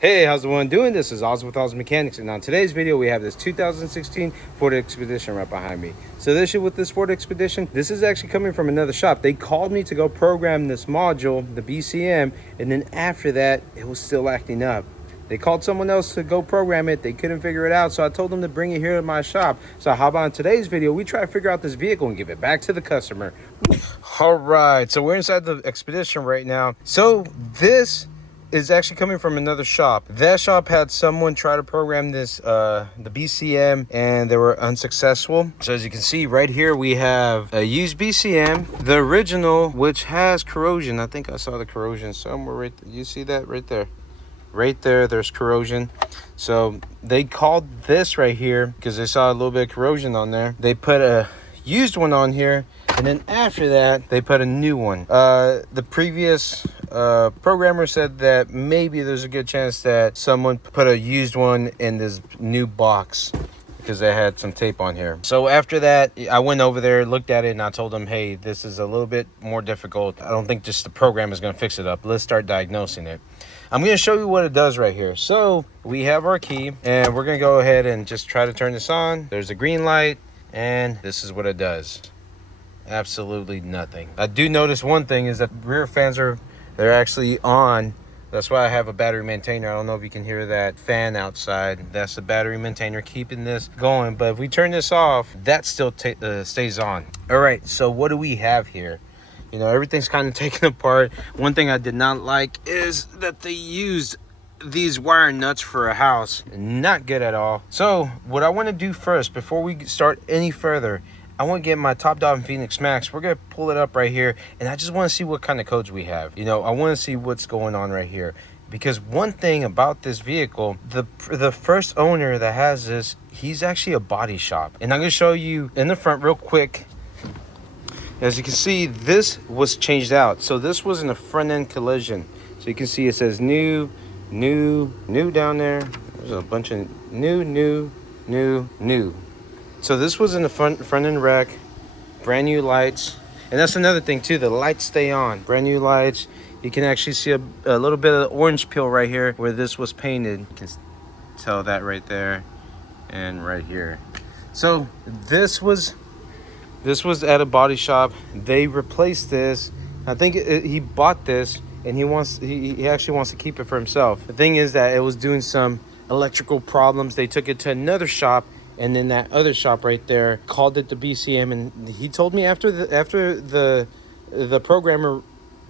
Hey, how's everyone doing? This is Oz with Oz Mechanics, and on today's video we have this 2016 Ford Expedition right behind me. So the issue with this Ford Expedition, this is actually coming from another shop. They called me to go program this module, the BCM, and then after that it was still acting up. They called someone else to go program it. They couldn't figure it out, so I told them to bring it here to my shop. So how about in today's video, we try to figure out this vehicle and give it back to the customer. All right, so we're inside the Expedition right now. So this is actually coming from another shop. That shop had someone try to program this the BCM, and they were unsuccessful. So as you can see right here, we have a used BCM, the original, which has corrosion. I think I saw the corrosion somewhere right there. You see that right there? Right there, there's corrosion. So they called this right here because they saw a little bit of corrosion on there. They put a used one on here, and then after that they put a new one. The previous programmer said that maybe there's a good chance that someone put a used one in this new box because they had some tape on here. So after that, I went over there, looked at it, and I told them, hey, this is a little bit more difficult. I don't think just the program is going to fix it up. Let's start diagnosing it. I'm going to show you what it does right here. So we have our key, and we're going to go ahead and just try to turn this on. There's a green light, and this is what it does. Absolutely nothing. I do notice one thing is that rear fans they're actually on. That's why I have a battery maintainer. I don't know if you can hear that fan outside. That's the battery maintainer keeping this going. But if we turn this off, that still stays on. All right, so what do we have here? You know, everything's kind of taken apart. One thing I did not like is that they used these wire nuts for a house. Not good at all. So what I want to do first, before we start any further, I want to get my Top Dot and Phoenix Max. We're going to pull it up right here, and I just want to see what kind of codes we have. You know, I want to see what's going on right here. Because one thing about this vehicle, the first owner that has this, he's actually a body shop. And I'm going to show you in the front real quick. As you can see, this was changed out. So this was in a front end collision. So you can see it says new down there. There's a bunch of new. So this was in the front end wreck, brand new lights. And that's another thing too, the lights stay on, brand new lights. You can actually see a little bit of orange peel right here where this was painted. You can tell that right there and right here. So this was at a body shop. They replaced this. I think he bought this, and he actually wants to keep it for himself. The thing is that it was doing some electrical problems. They took it to another shop, and then that other shop right there called it the BCM, and he told me after the programmer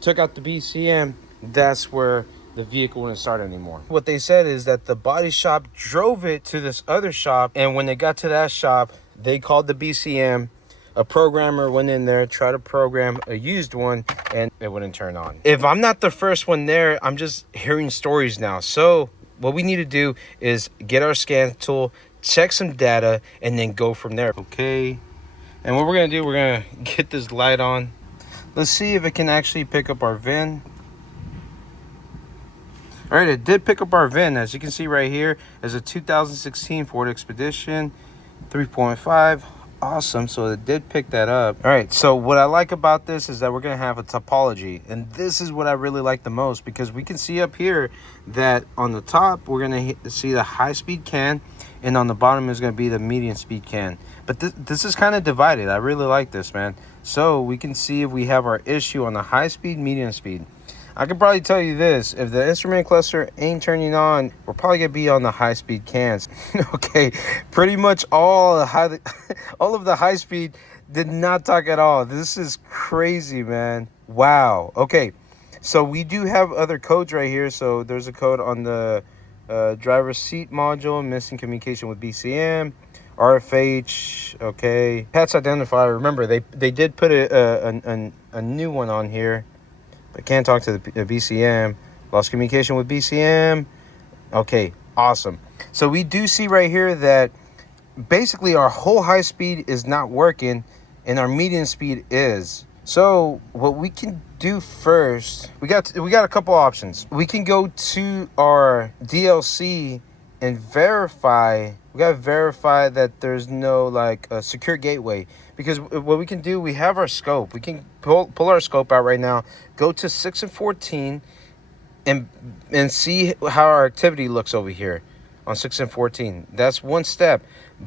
took out the BCM, that's where the vehicle wouldn't start anymore. What they said is that the body shop drove it to this other shop, and when they got to that shop, they called the BCM. A programmer went in there, tried to program a used one, and it wouldn't turn on. If I'm not the first one there, I'm just hearing stories now. So what we need to do is get our scan tool, check some data, and then go from there. Okay. And what we're going to do, we're going to get this light on. Let's see if it can actually pick up our VIN. All right, it did pick up our VIN. As you can see right here, is a 2016 Ford Expedition 3.5. Awesome. So it did pick that up. All right, so what I like about this is that we're going to have a topology, and this is what I really like the most, because we can see up here that on the top we're going to see the high-speed can, and on the bottom is going to be the medium speed can. But this is kind of divided. I really like this, man. So we can see if we have our issue on the high speed, medium speed. I can probably tell you this, if the instrument cluster ain't turning on, we're probably gonna be on the high-speed cans. Okay, pretty much all of the high-speed did not talk at all. This is crazy, man. Wow. Okay, so we do have other codes right here. So there's a code on the driver's seat module, missing communication with BCM, RFH. Okay, PATS identifier. Remember, they did put a new one on here. I can't talk to the BCM. Lost communication with BCM. Okay, awesome. So we do see right here that basically our whole high speed is not working, and our medium speed is. So what we can do first, we got a couple options. We can go to our DLC and verify. We gotta verify that there's no like a secure gateway, because what we can do, we have our scope. We can pull our scope out right now, go to 6 and 14, and see how our activity looks over here on 6 and 14. That's one step.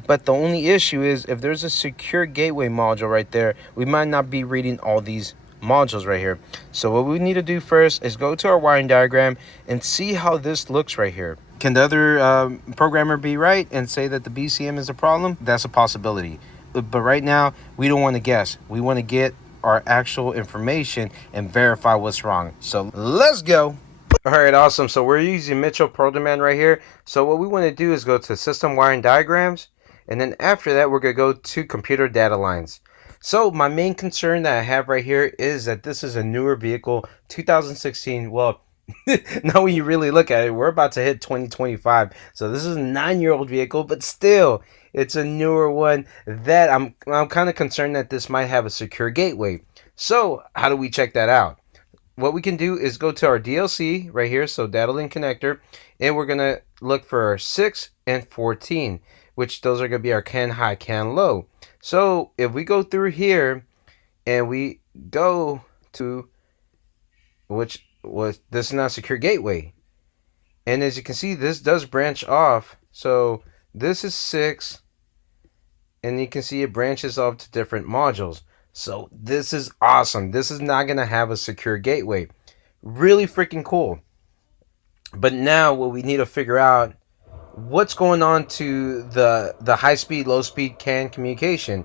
But the only issue is if there's a secure gateway module right there, we might not be reading all these modules right here. So what we need to do first is go to our wiring diagram and see how this looks right here. Can the other programmer be right and say that the BCM is a problem? That's a possibility. But right now, we don't want to guess. We want to get our actual information and verify what's wrong. So let's go. All right, awesome. So we're using Mitchell Pearl Demand right here. So what we want to do is go to System Wiring Diagrams. And then after that, we're going to go to Computer Data Lines. So my main concern that I have right here is that this is a newer vehicle, 2016. Well, now when you really look at it, we're about to hit 2025. So this is a 9-year-old vehicle, but still, it's a newer one that I'm kind of concerned that this might have a secure gateway. So how do we check that out? What we can do is go to our DLC right here, so data link connector, and we're gonna look for our 6 and 14, which those are gonna be our CAN high, CAN low. So if we go through here and we go to which was this is not secure gateway, and as you can see, this does branch off. So this is 6, and you can see it branches off to different modules. So this is awesome. This is not going to have a secure gateway. Really freaking cool. But now what we need to figure out, what's going on to the high speed, low speed CAN communication.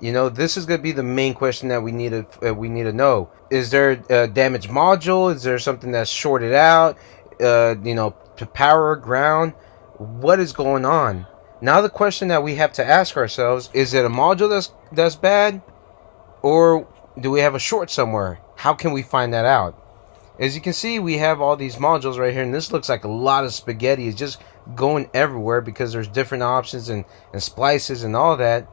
You know, this is going to be the main question that we need to know. Is there a damaged module? Is there something that's shorted out? You know, to power, ground? What is going on? Now the question that we have to ask ourselves, is it a module that's bad? Or do we have a short somewhere? How can we find that out? As you can see, we have all these modules right here, and this looks like a lot of spaghetti. It's just going everywhere because there's different options and splices and all that.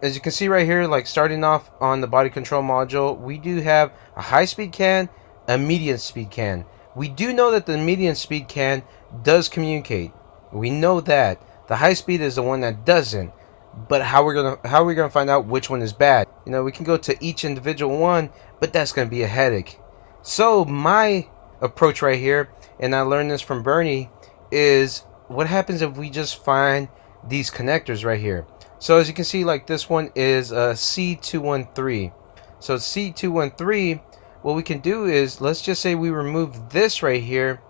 As you can see right here, like starting off on the body control module, we do have a high-speed CAN, a medium speed CAN. We do know that the medium speed CAN does communicate. We know that. The high speed is the one that doesn't. But how are we gonna find out which one is bad? You know, we can go to each individual one, but that's gonna be a headache. So my approach right here, and I learned this from Bernie, is what happens if we just find these connectors right here. So as you can see, like this one is a C213. So C213, what we can do is, let's just say we remove this right here,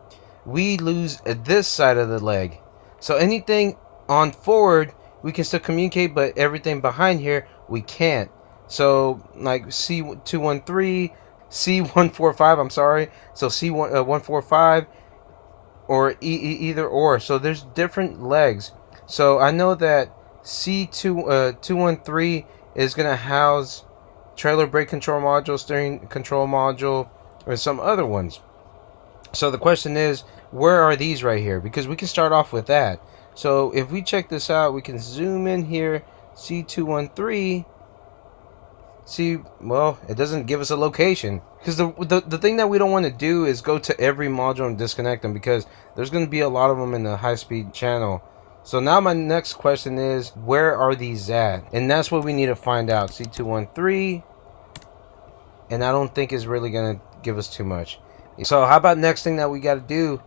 we lose this side of the leg. So anything on forward, we can still communicate, but everything behind here, we can't. So like C213, C145, I'm sorry. So C145 or either or. So there's different legs. So I know that C213 is going to house trailer brake control module, steering control module, or some other ones. So the question is, where are these right here? Because we can start off with that. So if we check this out, we can zoom in here, C213. See, well, it doesn't give us a location. Because the thing that we don't want to do is go to every module and disconnect them, because there's going to be a lot of them in the high-speed channel. So now my next question is, where are these at? And that's what we need to find out. C213. And I don't think it's really going to give us too much. So how about next thing that we got to do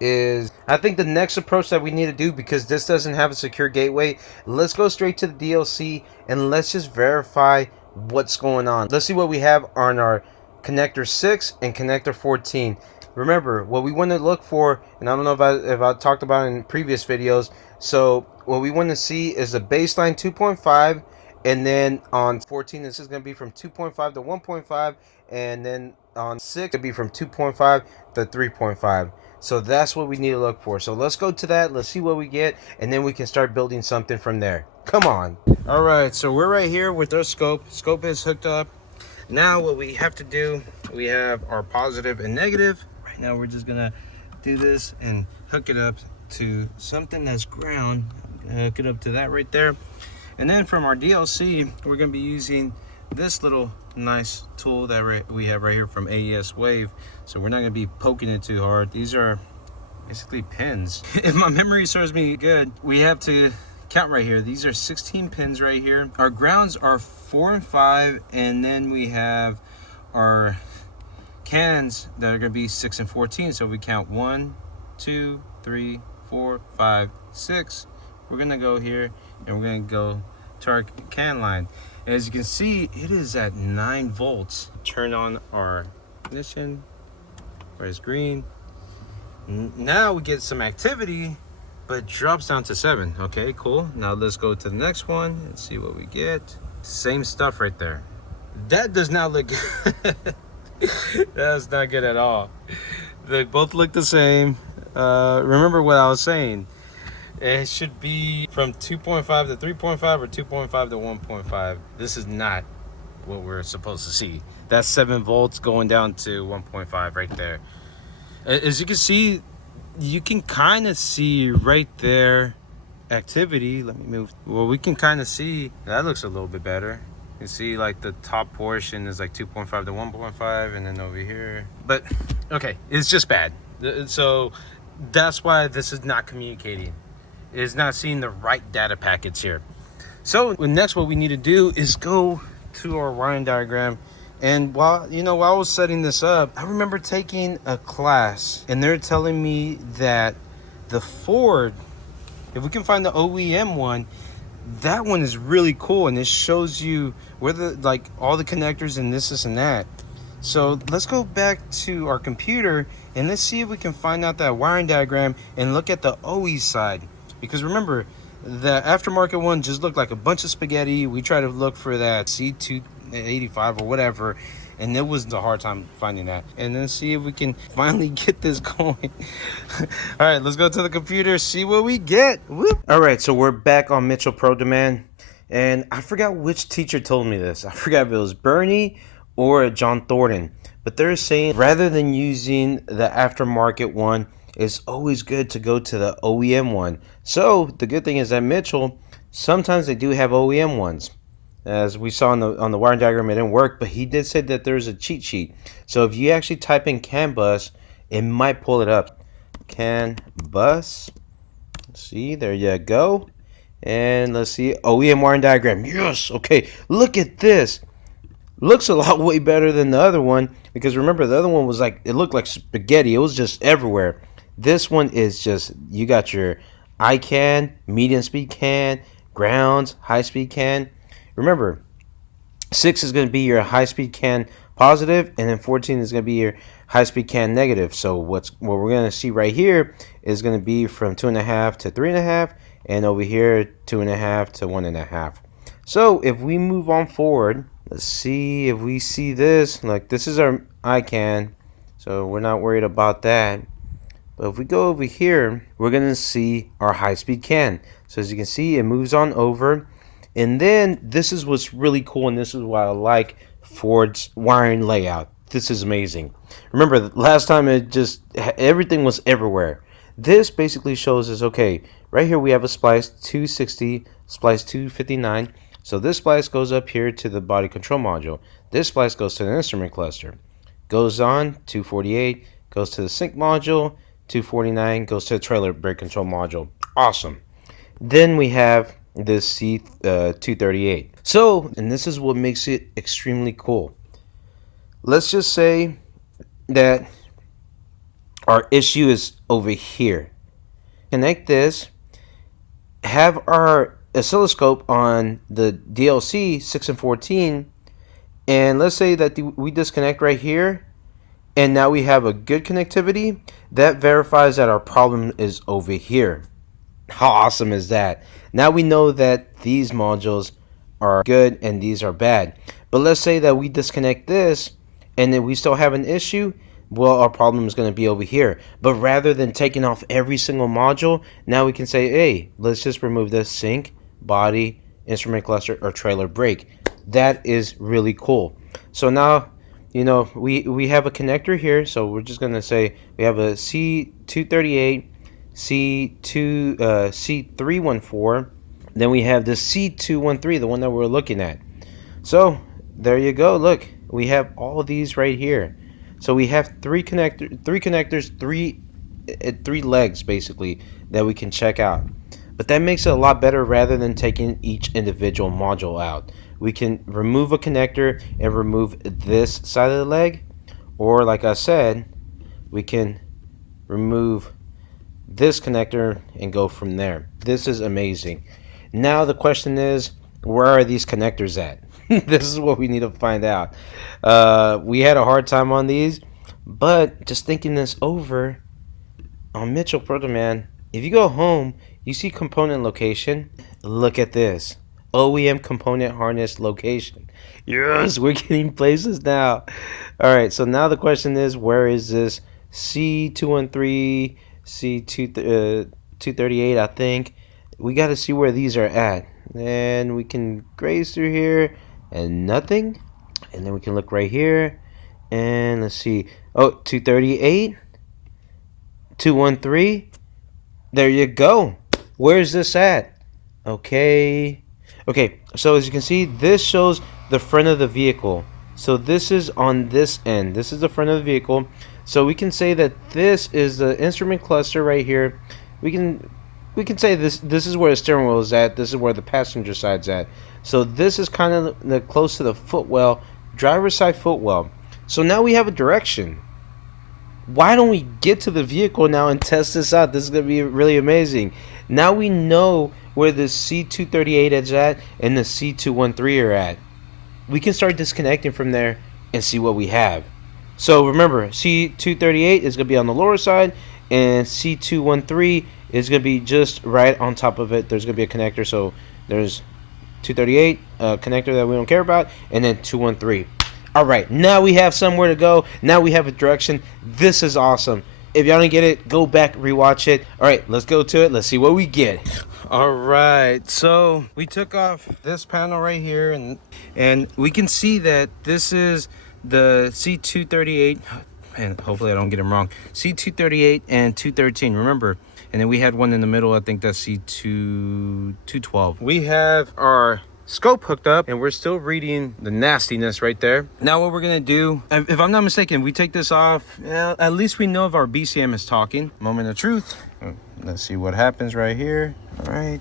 is, I think the next approach that we need to do, because this doesn't have a secure gateway, let's go straight to the DLC and let's just verify what's going on. Let's see what we have on our connector 6 and connector 14. Remember, what we want to look for, and I don't know if I talked about it in previous videos, so what we want to see is a baseline 2.5, and then on 14 this is going to be from 2.5 to 1.5, and then on 6 it'll be from 2.5 to 3.5. So that's what we need to look for. So let's go to that, let's see what we get, and then we can start building something from there. Come on. All right, so we're right here with our scope. Scope is hooked up. Now what we have to do, we have our positive and negative. Right now we're just gonna do this and hook it up to something that's ground. Hook it up to that right there. And then from our DLC, we're gonna be using this little nice tool that we have right here from AES Wave. So we're not gonna be poking it too hard. These are basically pins. If my memory serves me good, we have to count right here. These are 16 pins right here. Our grounds are 4 and 5, and then we have our cans that are going to be 6 and 14. So if we count 1, 2, 3, 4, 5, 6, we're going to go here and we're going to go to our can line. As you can see, it is at 9 volts. Turn on our ignition. Where's green? Now we get some activity, but it drops down to 7. Okay, cool. Now let's go to the next one and see what we get. Same stuff right there. That does not look good. That's not good at all. They both look the same. Remember what I was saying. It should be from 2.5 to 3.5 or 2.5 to 1.5. This is not what we're supposed to see. That's 7 volts going down to 1.5 right there. As you can see, you can kind of see right there activity. Let me move. Well, we can kind of see that looks a little bit better. You see like the top portion is like 2.5 to 1.5, and then over here. But okay, it's just bad. So that's why this is not communicating. It's not seeing the right data packets here. So next, what we need to do is go to our wiring diagram. And while I was setting this up, I remember taking a class, and they're telling me that the Ford, if we can find the OEM one, that one is really cool, and it shows you where the all the connectors and this and that. So let's go back to our computer and let's see if we can find out that wiring diagram and look at the OE side. Because remember, the aftermarket one just looked like a bunch of spaghetti. We tried to look for that C285 or whatever, and it was a hard time finding that. And then see if we can finally get this going. All right, let's go to the computer, see what we get. Whoop. All right, so we're back on Mitchell Pro Demand, and I forgot which teacher told me this. I forgot if it was Bernie or John Thornton, but they're saying rather than using the aftermarket one, it's always good to go to the OEM one. So the good thing is that Mitchell, sometimes they do have OEM ones. As we saw on the wiring diagram, it didn't work, but he did say that there's a cheat sheet. So if you actually type in CAN bus, it might pull it up. CAN bus. See, there you go. And let's see, OEM wiring diagram. Yes, okay, look at this. Looks a lot way better than the other one, because remember, the other one was like, it looked like spaghetti. It was just everywhere. This one is just, you got your ICAN, medium speed CAN, grounds, high speed CAN. Remember, 6 is going to be your high speed CAN positive, and then 14 is going to be your high speed CAN negative. So what we're going to see right here is going to be from 2.5 to 3.5, and over here 2.5 to 1.5. So if we move on forward, let's see if we see this. Like, this is our ICAN, so we're not worried about that. But if we go over here, we're going to see our high-speed CAN. So as you can see, it moves on over. And then this is what's really cool, and this is why I like Ford's wiring layout. This is amazing. Remember, last time everything was everywhere. This basically shows us, okay, right here we have a splice 260, splice 259. So this splice goes up here to the body control module. This splice goes to the instrument cluster. Goes on, 248, goes to the sync module. 249 goes to the trailer brake control module. Awesome. Then we have this C238. So, and this is what makes it extremely cool. Let's just say that our issue is over here. Connect this, have our oscilloscope on the DLC 6 and 14, and let's say that we disconnect right here, and now we have a good connectivity. That verifies that our problem is over here. How awesome is that? Now we know that these modules are good and these are bad. But let's say that we disconnect this and then we still have an issue. Well, our problem is going to be over here. But rather than taking off every single module, now we can say, hey, let's just remove this sync, body, instrument cluster, or trailer brake. That is really cool. So now, we have a connector here. So we're just going to say we have a C238, C314. Then we have the C213, the one that we're looking at. So there you go. Look, we have all these right here. So we have three connectors, three legs basically that we can check out. But that makes it a lot better rather than taking each individual module out. We can remove a connector and remove this side of the leg, or like I said, we can remove this connector and go from there. This is amazing. Now the question is, where are these connectors at? This is what we need to find out. We had a hard time on these, but just thinking this over on Mitchell Protoman, if you go home, you see component location. Look at this. OEM component harness location. Yes, we're getting places now. All right, so now the question is, where is this C213, C238, I think. We got to see where these are at. And we can graze through here and nothing. And then we can look right here. And let's see. Oh, 238, 213. There you go. Where's this at? Okay, so as you can see, this shows the front of the vehicle. So this is on this end. This is the front of the vehicle. So we can say that this is the instrument cluster right here. We can say this is where the steering wheel is at. This is where the passenger side's at. So this is kind of close to the footwell, driver's side footwell. So now we have a direction. Why don't we get to the vehicle now and test this out? This is going to be really amazing. Now we know where the C238 is at and the C213 are at. We can start disconnecting from there and see what we have. So remember, C238 is going to be on the lower side, and C213 is going to be just right on top of it. There's going to be a connector. So there's 238, a connector that we don't care about, and then 213. All right, now we have somewhere to go. Now we have a direction. This is awesome. If y'all didn't get it, go back, rewatch it. All right, let's go to it. Let's see what we get. All right, so we took off this panel right here, and we can see that this is the C238, and hopefully I don't get them wrong, C238 and 213, remember. And then we had one in the middle, I think that's C212. We have our scope hooked up, and we're still reading the nastiness right there. Now what we're gonna do, if I'm not mistaken, we take this off, at least we know if our BCM is talking. Moment of truth. Let's see what happens right here. All right.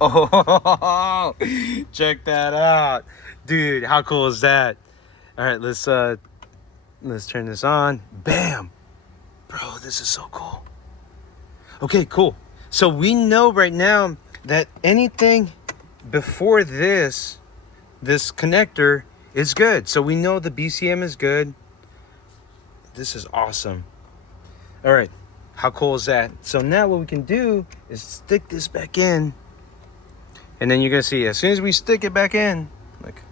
Oh, check that out, dude. How cool is that? All right, let's turn this on. Bam, bro, this is so cool. Okay, cool. So we know right now that anything before this connector is good. So we know the BCM is good. This is awesome. All right, how cool is that? So now what we can do is stick this back in, and then you're gonna see as soon as we stick it back in, like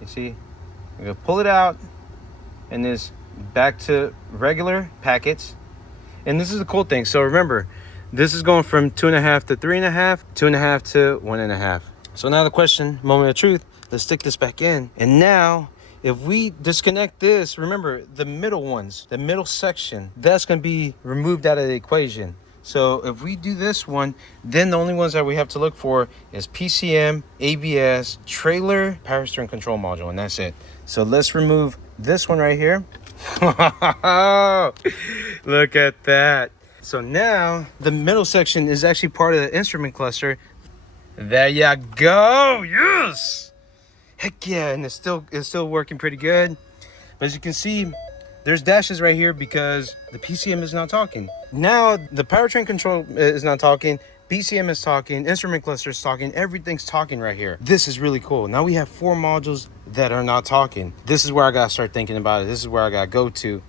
you see, we're gonna pull it out, and this back to regular packets. And this is the cool thing. So remember, this is going from 2.5 to 3.5, 2.5 to 1.5. So now the question, moment of truth, let's stick this back in. And now, if we disconnect this, remember the middle ones, the middle section, that's going to be removed out of the equation. So if we do this one, then the only ones that we have to look for is PCM, ABS, trailer, power steering control module, and that's it. So let's remove this one right here. Look at that. So now the middle section is actually part of the instrument cluster. There you go. Yes. Heck yeah. And it's still working pretty good. But as you can see, there's dashes right here because the PCM is not talking. Now the powertrain control is not talking. BCM is talking, instrument cluster is talking, everything's talking right here. This is really cool. Now we have 4 modules that are not talking. This is where I gotta start thinking about it. This is where I gotta go to.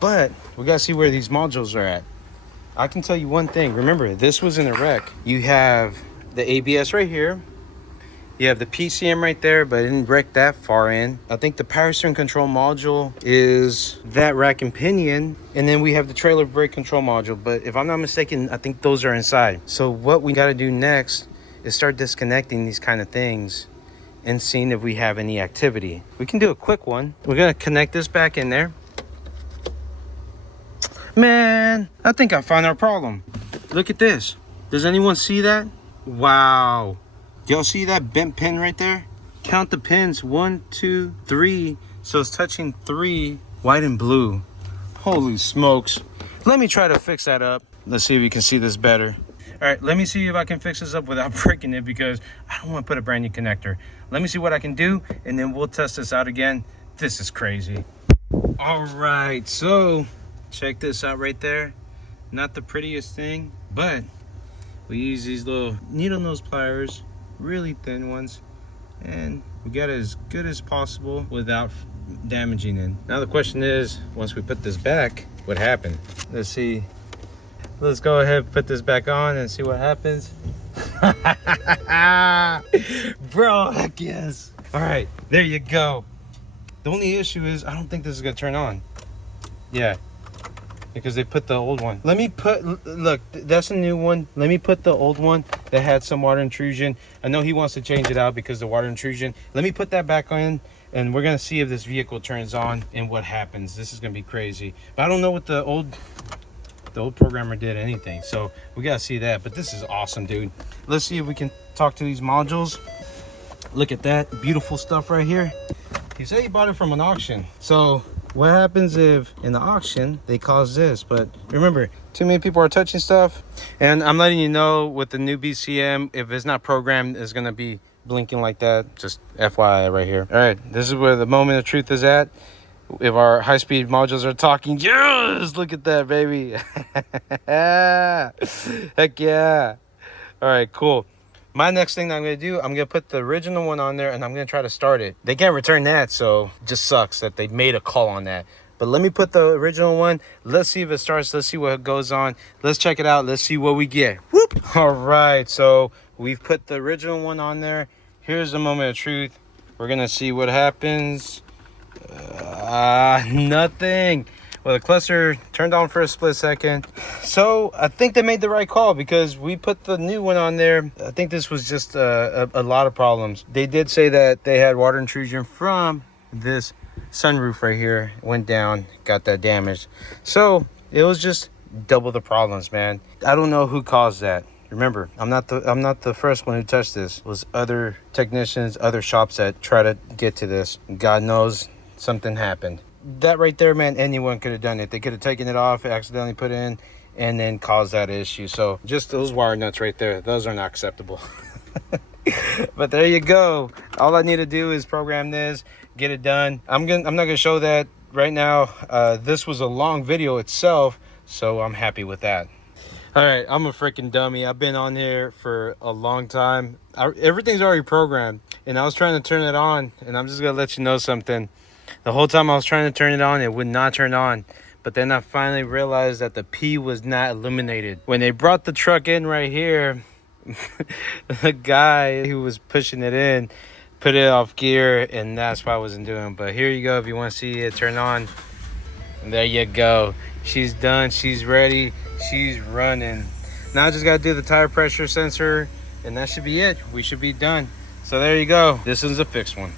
But we gotta see where these modules are at. I can tell you one thing. Remember, this was in a wreck. You have the ABS right here. You have the PCM right there, but it didn't wreck that far in. I think the power steering control module is that rack and pinion. And then we have the trailer brake control module. But if I'm not mistaken, I think those are inside. So what we gotta do next is start disconnecting these kind of things and seeing if we have any activity. We can do a quick one. We're gonna connect this back in there. Man, I think I found our problem. Look at this. Does anyone see that? Wow. Y'all see that bent pin right there? Count the pins. 1, 2, 3. So it's touching 3, white and blue. Holy smokes. Let me try to fix that up. Let's see if you can see this better. All right, let me see if I can fix this up without breaking it, because I don't want to put a brand new connector. Let me see what I can do, and then we'll test this out again This is crazy. All right, so check this out right there. Not the prettiest thing, but we use these little needle nose pliers, really thin ones, and we got it as good as possible without damaging it. Now the question is, once we put this back, what happened? Let's see. Let's go ahead and put this back on and see what happens. Bro, heck yes. All right, there you go. The only issue is I don't think this is gonna turn on. Yeah, because they put the old one. Let me put, look, that's a new one. Let me put the old one that had some water intrusion. I know he wants to change it out because of the water intrusion. Let me put that back on, and we're gonna see if this vehicle turns on and what happens. This is gonna be crazy. But I don't know what the old programmer did anything, so we gotta see that. But this is awesome, dude. Let's see if we can talk to these modules. Look at that beautiful stuff right here. He said he bought it from an auction. So what happens if in the auction they cause this? But remember, too many people are touching stuff, and I'm letting you know with the new BCM, if it's not programmed, it's gonna be blinking like that. Just FYI right here. All right, this is where the moment of truth is at. If our high-speed modules are talking, yes, look at that, baby. Heck yeah. All right, cool. My next thing that I'm gonna do, I'm gonna put the original one on there, and I'm gonna try to start it. They can't return that, so it just sucks that they made a call on that. But let me put the original one. Let's see if it starts. Let's see what goes on. Let's check it out. Let's see what we get. Whoop. All right, so we've put the original one on there. Here's the moment of truth. We're gonna see what happens. Nothing. Well, the cluster turned on for a split second. So I think they made the right call because we put the new one on there. I think this was just a lot of problems. They did say that they had water intrusion from this sunroof right here. Went down, got that damaged. So it was just double the problems, man. I don't know who caused that. Remember, I'm not the first one who touched this. It was other technicians, other shops that try to get to this. God knows something happened. That right there, man, anyone could have done it. They could have taken it off, accidentally put in, and then caused that issue. So just those wire nuts right there, those are not acceptable. But there you go. All I need to do is program this, get it done. I'm not gonna show that right now. This was a long video itself, so I'm happy with that. All right, I'm a freaking dummy. I've been on here for a long time. Everything's already programmed, and I was trying to turn it on, and I'm just gonna let you know something. The whole time I was trying to turn it on, it would not turn on. But then I finally realized that the P was not illuminated. When they brought the truck in right here, the guy who was pushing it in put it off gear, and that's why I wasn't doing. But here you go, if you want to see it turn on. And there you go. She's done, she's ready, she's running. Now I just gotta do the tire pressure sensor, and that should be it. We should be done. So there you go. This is a fixed one.